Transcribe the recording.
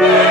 Amen.